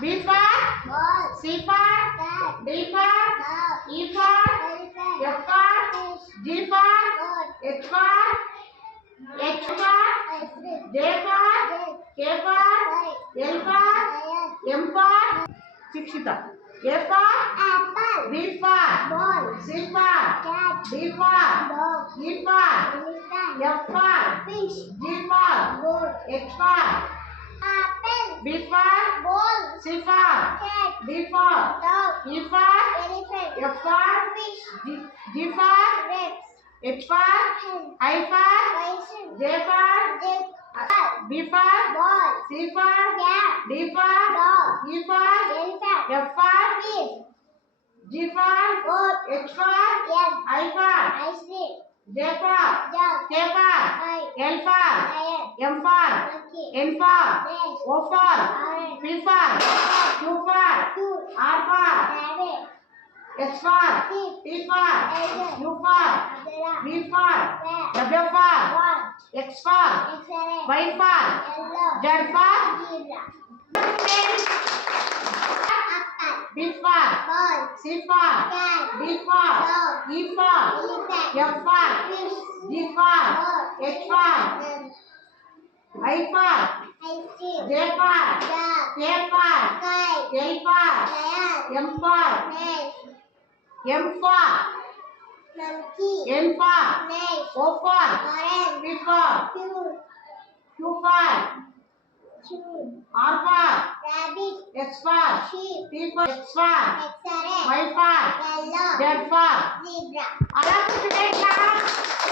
B for ball, C for cat, D for dog, E for elephant, F for fish, G for goat, H for H for ice cream, J for jet, K for kite, L for lion, M for Shikshita. A for apple, B for ball, C for cat, D for dog, E for elephant, F for fish, G for goat, H for apple, B for ball, C for cat, D for dog, E for elephant, F for fish, G for grapes, H for hen, I for bison, J for jet, B for ball, C for cat, D for dog, E for elephant, F for fish, G for goat, H for yen, I for ice cream, J for dog, K for kite, L for lion, M for monkey, N for fish, O for orange, P for Q for two, R for rabbit, S for sheep, T for tiger, U for umbrella, V for bear, W for one, X for X-ray, Y for yellow, Z for zebra, apple, B for ball, C for cat, D for dog, E for elephant, F for fish, G for goat, H for hen, I for ice cream, J for dog, K for kite, L for lion, M for snake, M for monkey, N for snake, O for orange, P for coon, Q for coon, R for rabbit, S for sheep, T for X for X-ray, Y for yellow, Z for zebra. All of you today class.